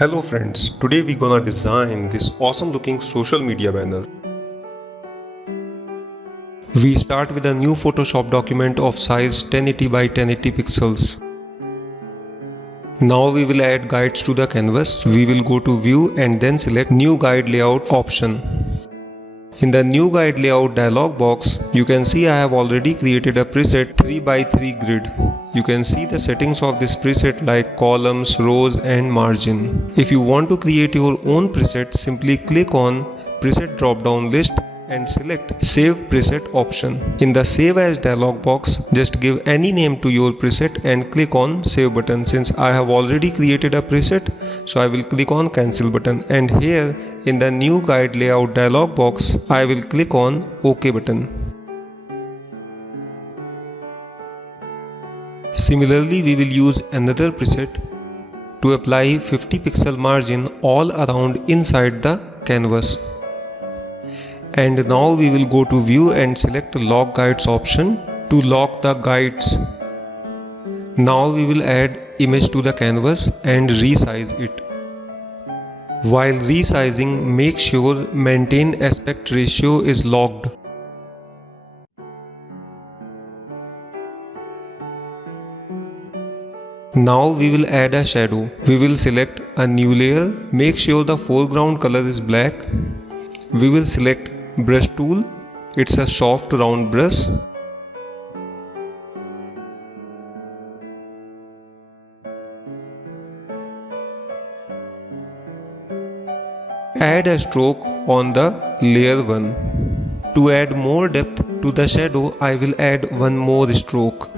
Hello friends, today we gonna design this awesome looking social media banner. We start with a new Photoshop document of size 1080 by 1080 pixels. Now we will add guides to the canvas. We will go to view and then select new guide layout option. In the new guide layout dialog box, you can see I have already created a preset 3 by 3 grid. You can see the settings of this preset like columns, rows and margin. If you want to create your own preset, simply click on preset drop down list and select save preset option. In the save as dialog box, just give any name to your preset and click on save button. Since I have already created a preset, so I will click on cancel button, and here in the new guide layout dialog box I will click on OK button. Similarly, we will use another preset to apply 50 pixel margin all around inside the canvas. And now we will go to view and select lock guides option to lock the guides. Now we will add image to the canvas and resize it. While resizing, make sure maintain aspect ratio is locked. Now we will add a shadow. We will select a new layer. Make sure the foreground color is black. We will select brush tool. It's a soft round brush. Add a stroke on the layer 1. To add more depth to the shadow, I will add one more stroke.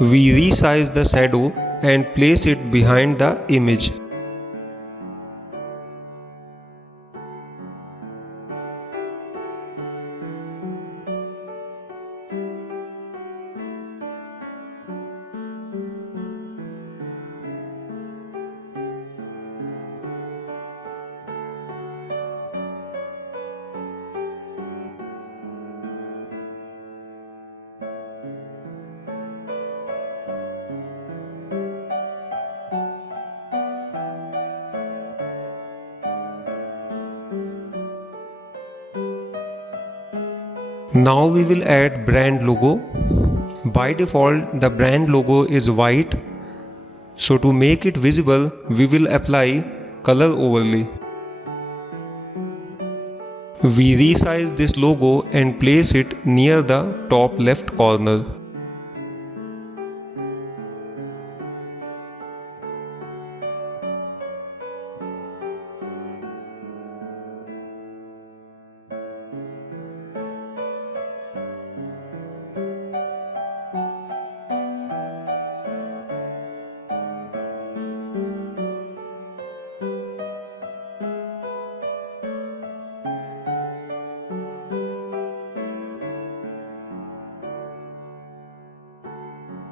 We resize the shadow and place it behind the image. Now we will add brand logo. By default, the brand logo is white. So to make it visible, we will apply color overlay. We resize this logo and place it near the top left corner.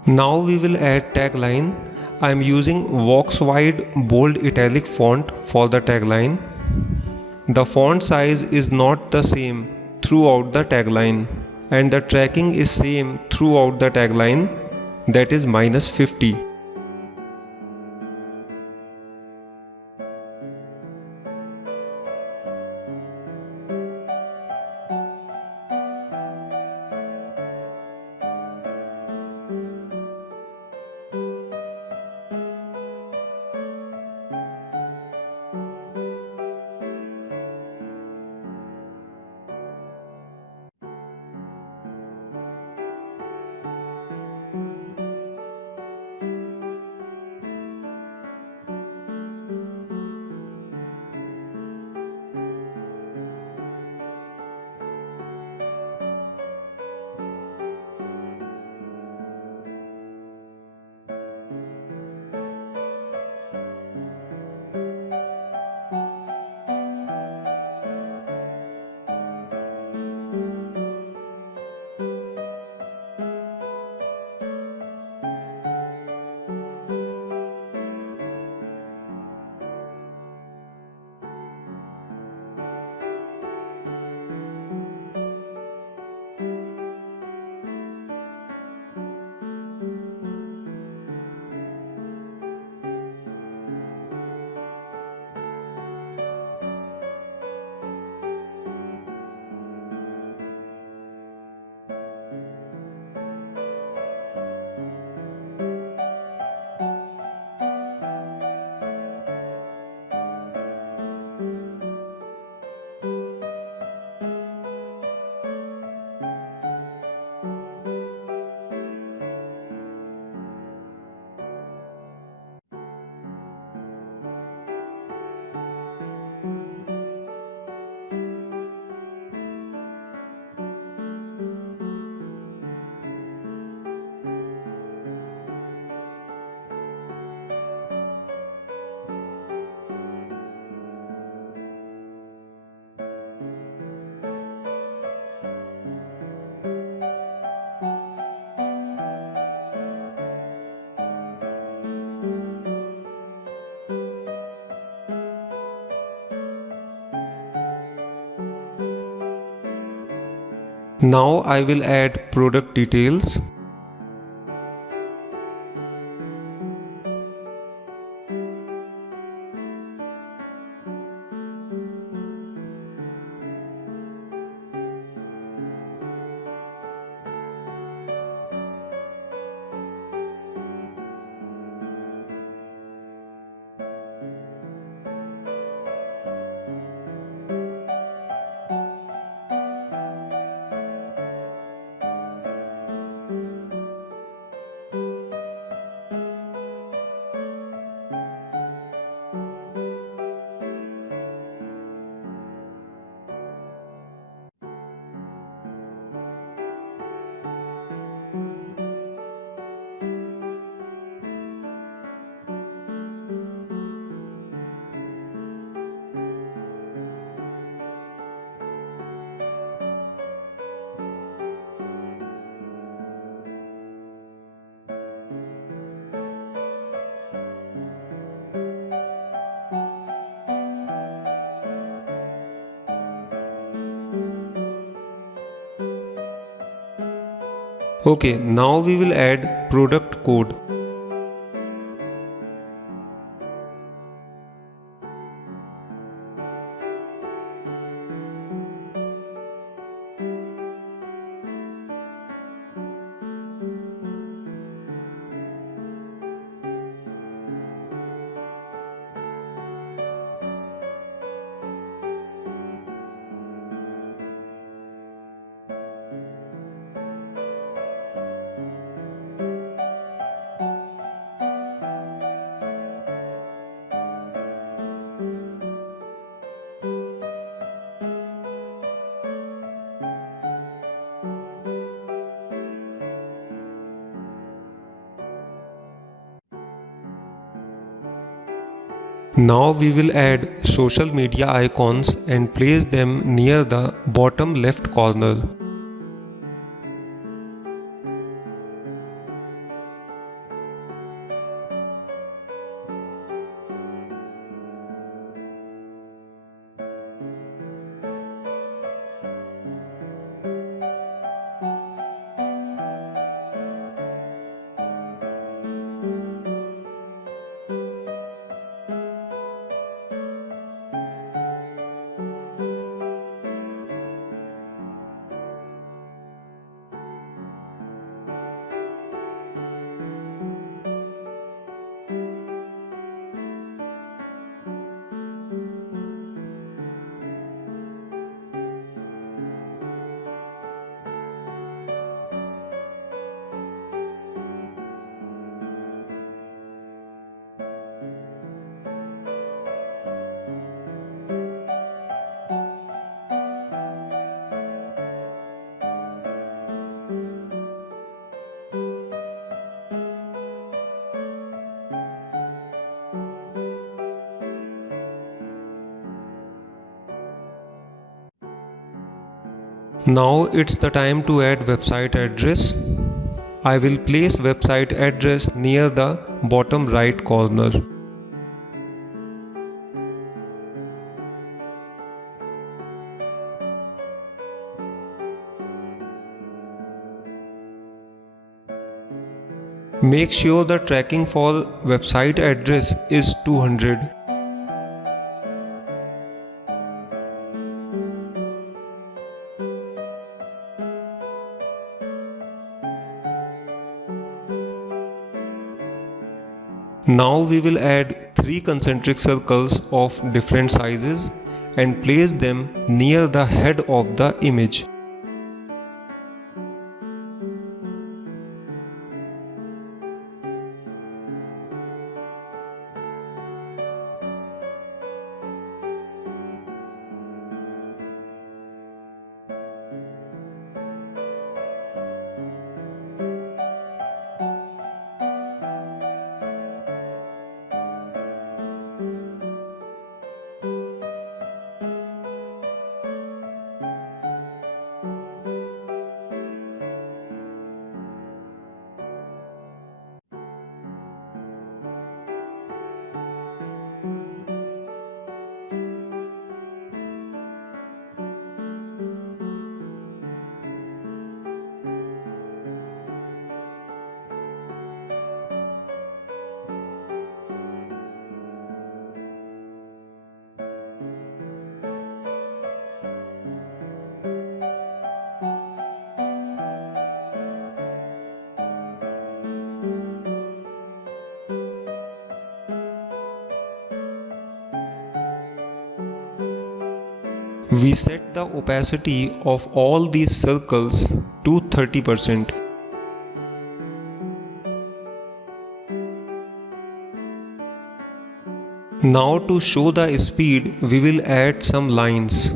Now we will add tagline. I am using Vox Wide bold italic font for the tagline. The font size is not the same throughout the tagline, and the tracking is same throughout the tagline, that is -50. Now I will add product details. Okay, now we will add product code. Now we will add social media icons and place them near the bottom left corner. Now it's the time to add website address. I will place website address near the bottom right corner. Make sure the tracking for website address is 200. Now we will add 3 concentric circles of different sizes and place them near the head of the image. We set the opacity of all these circles to 30%. Now to show the speed, we will add some lines.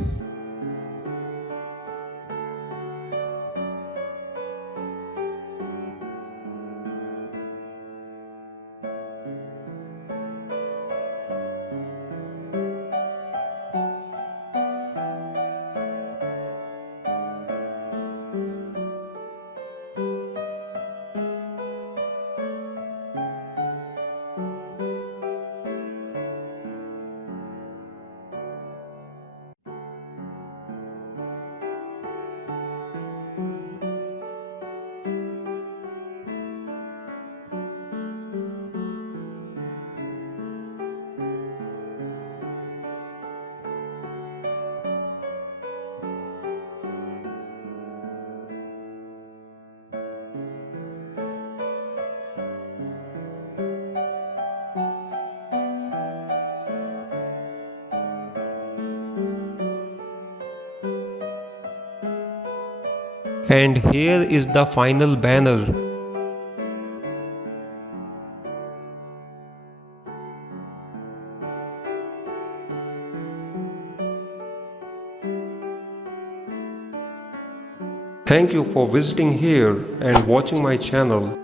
And here is the final banner. Thank you for visiting here and watching my channel.